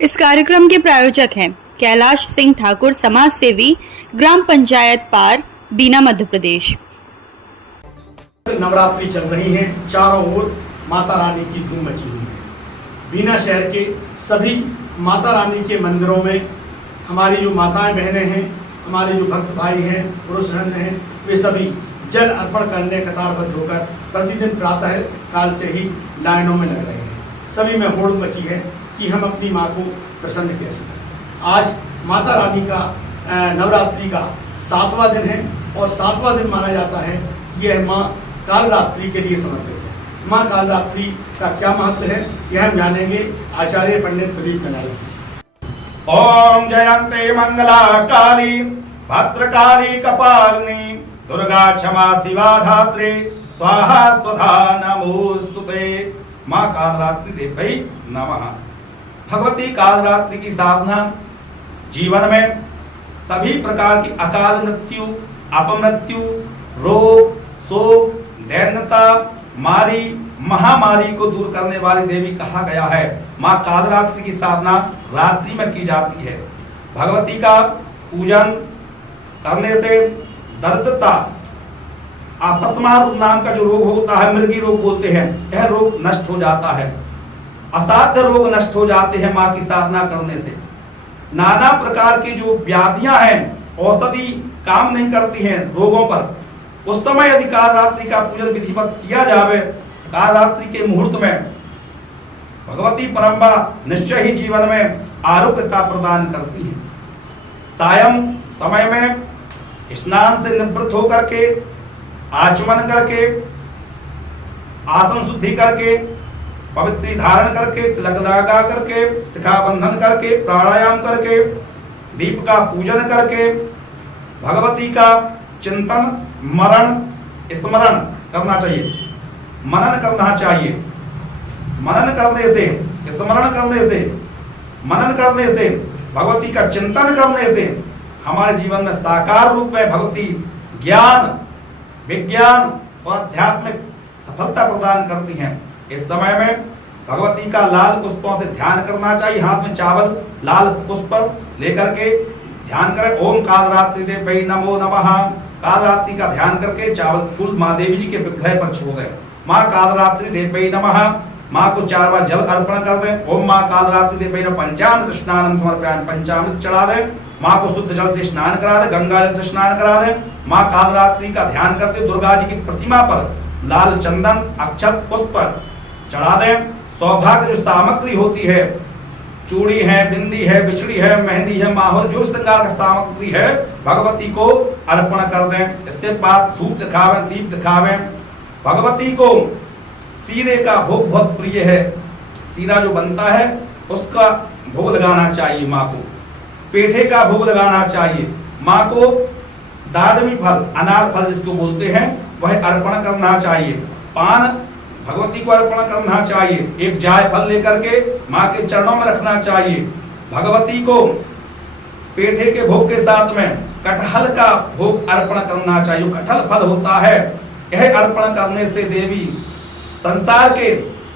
इस कार्यक्रम के प्रायोजक हैं कैलाश सिंह ठाकुर, समाज सेवी, ग्राम पंचायत पार, बीना, मध्य प्रदेश। नवरात्रि चल रही है, चारों ओर माता रानी की धूम मची हुई है। बीना शहर के सभी माता रानी के मंदिरों में हमारी जो माताएं बहनें हैं, हमारे जो भक्त भाई हैं, पुरुष हैं, वे सभी जल अर्पण करने कतारबद्ध होकर प्रतिदिन प्रातः काल से ही लाइनों में लग रहे हैं। सभी में होड़ मची है कि हम अपनी माँ को प्रसन्न कैसे करें। आज माता रानी का नवरात्रि का 7वां दिन है और 7वां दिन माना जाता है यह माँ कालरात्रि के लिए समर्पित है। माँ कालरात्रि का क्या महत्व है यह हम जानेंगे आचार्य पंडित प्रदीप गनाई जी से। ओम जयंते मंगला काली भद्रकाली कपालिनी दुर्गा क्षमा शिवा धात्री स्वाहा स्वधा नमोस्तुते। माँ कालरात्रि देवै नमः। भगवती कालरात्रि की साधना जीवन में सभी प्रकार की अकाल मृत्यु, अपमृत्यु, रोग, शोक, दैन्यता, मारी, महामारी को दूर करने वाली देवी कहा गया है। माँ कालरात्रि की साधना रात्रि में की जाती है। भगवती का पूजन करने से दरिद्रता, अपस्मार नाम का जो रोग होता है, मृगी रोग बोलते हैं, यह रोग नष्ट हो जाता है। असाध्य रोग नष्ट हो जाते हैं माँ की साधना करने से। नाना प्रकार की जो व्याधियां हैं, औषधि काम नहीं करती हैं रोगों पर, उस समय यदि कालरात्रि का पूजन विधिवत किया जावे, कालरात्रि के मुहूर्त में भगवती परम्बा निश्चय ही जीवन में आरोग्यता प्रदान करती है। सायं समय में स्नान से निवृत्त होकर के, आचमन करके, आसन शुद्धि करके, पवित्री धारण करके, तिलक लगा करके, शिखा बंधन करके, प्राणायाम करके, दीप का पूजन करके, भगवती का चिंतन, मरण, स्मरण करना चाहिए, मनन करना चाहिए। मनन करने से, स्मरण करने से, मनन करने से, भगवती का चिंतन करने से हमारे जीवन में साकार रूप में भगवती ज्ञान, विज्ञान और आध्यात्मिक सफलता प्रदान करती हैं। इस समय में भगवती का लाल पुष्पों से ध्यान करना चाहिए। हाथ में चावल लाल पुष्प लेकर के ध्यान करें। ओम कालरात्रि देवै नमो नमः। कालरात्रि का ध्यान करके चावल फूल माँ देवी जी के विग्रह पर छोड़ दें। माँ कालरात्रि देवै नमः। माँ को 4 बार जल अर्पण कर दें। ओम माँ कालरात्रि देवै नमः। पंचामृत स्नानम समर्पयामि। पंचामृत चढ़ा दें। माँ को शुद्ध जल से स्नान करा दें, गंगा जल से स्नान करा दें। माँ कालरात्रि का ध्यान करते दुर्गा जी की प्रतिमा पर लाल चंदन, अक्षत, पुष्प चढ़ा दें। सौभाग्य जो सामग्री होती है, चूड़ी है, बिंदी है, बिछड़ी है, मेहंदी है, माहौर, जो श्रृंगार का सामग्री है, भगवती को अर्पण कर दें। इसके बाद धूप दिखावें, दीप दिखावें। भगवती को सीरे का भोग बहुत प्रिय है। सीरा जो बनता है उसका भोग लगाना चाहिए माँ को। पेठे का भोग लगाना चाहिए। माँ को दाड़मी फल, अनार फल जिसको बोलते हैं, वह अर्पण करना चाहिए। पान भगवती को अर्पण करना चाहिए। एक जाय फल लेकर के माँ के चरणों में रखना चाहिए। भगवती को पेठे के भोग के साथ में कटहल का भोग अर्पण करना चाहिए। कटहल फल होता है, यह अर्पण करने से देवी संसार के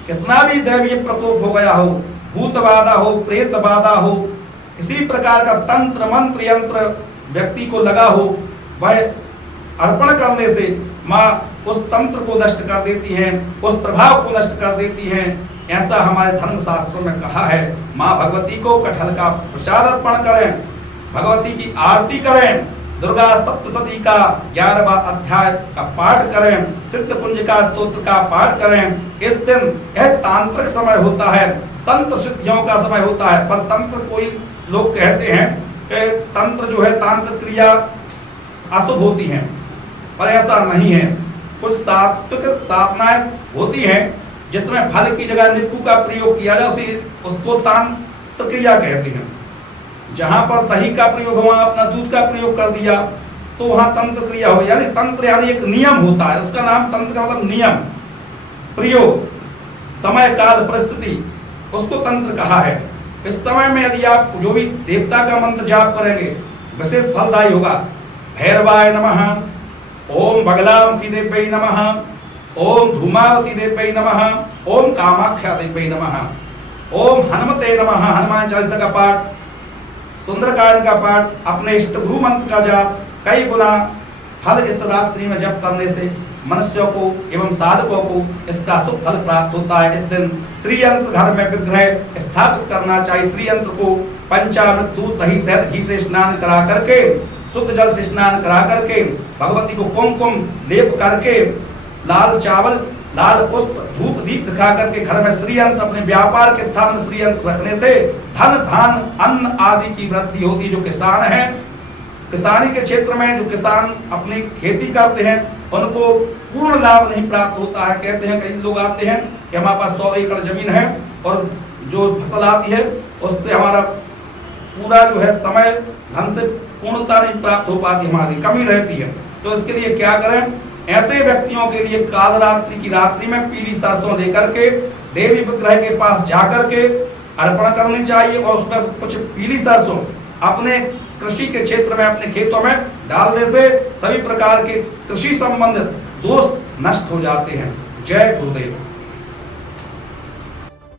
कितना भी दैवीय प्रकोप हो गया हो, भूत बाधा हो, प्रेत बाधा हो, किसी प्रकार का तंत्र मंत्र यंत्र व्यक्ति को लगा हो, वह अर्पण करने से माँ उस तंत्र को नष्ट कर देती हैं, उस प्रभाव को नष्ट कर देती हैं। ऐसा हमारे धर्म शास्त्रों में कहा है। माँ भगवती को कटहल का प्रसाद अर्पण करें, भगवती की आरती करें, दुर्गा सप्तशती का 11वां अध्याय का पाठ करें, सिद्ध कुंजिका स्तोत्र का पाठ करें। इस दिन यह तांत्रिक समय होता है, तंत्र सिद्धियों का समय होता है। पर तंत्र, कोई लोग कहते हैं कि तंत्र जो है, तांत्रिक क्रिया अशुभ होती हैं, पर ऐसा नहीं है। कुछ तात्विक साधनाएं होती हैं जिसमें फल की जगह नींबू का प्रयोग किया जाए, उसको तांत्रिक क्रिया कहते हैं। जहां पर दही का प्रयोग हुआ, अपना दूध का प्रयोग कर दिया, तो वहां तंत्र क्रिया हो। यानी तंत्र यानी एक नियम होता है, उसका नाम तंत्र का मतलब नियम, प्रयोग, समय, काल, परिस्थिति, उसको तंत्र कहा है। इस समय में यदि आप जो भी देवता का मंत्र जाप करेंगे, विशेष फलदायी होगा। भैरवाय नमः, ओम बगलामुखी देव्यै नमः, ओम धूमावती देव्यै नमः, ओम कामाख्या देव्यै नमः, ओम हनुमते नमः, हनुमान चालीसा का पाठ, सुंदरकांड का पाठ, अपने इष्ट गुरु मंत्र का जाप कई गुना फल इस रात्रि में जप करने से मनुष्यों को एवं साधकों को इसका शुभ फल प्राप्त होता है। इस दिन श्री यंत्र घर में विग्रह स्थापित करना चाहिए। श्री यंत्र को पंचामृत, दूध, दही, शहद, घी से स्नान करा करके, शुद्ध जल से स्नान करा करके, भगवती को कुमकुम लेप करके, लाल चावल, लाल पुष्प, धूप, दीप दिखा करके घर में श्री यंत्र, अपने व्यापार के स्थान में श्री यंत्र रखने से धन, धान, अन्न आदि की वृद्धि होती। जो किसान है, किसानी के क्षेत्र में जो किसान अपनी खेती करते हैं उनको पूर्ण लाभ नहीं प्राप्त होता है। कहते हैं, कई लोग आते हैं कि हमारे पास 100 एकड़ जमीन है और जो फसल आती है उससे हमारा पूरा जो है समय ढंग से पूर्णता नहीं प्राप्त हो पाती, हमारी कमी रहती है। तो इसके लिए क्या करें? ऐसे व्यक्तियों के लिए कालरात्रि की रात्रि में पीली सरसों लेकर के देवी विग्रह के पास जाकर के अर्पण करनी चाहिए और उसमें कुछ पीली सरसों अपने कृषि के क्षेत्र में, अपने खेतों में डालने से सभी प्रकार के कृषि संबंधित दोष नष्ट हो जाते हैं। जय गुरुदेव।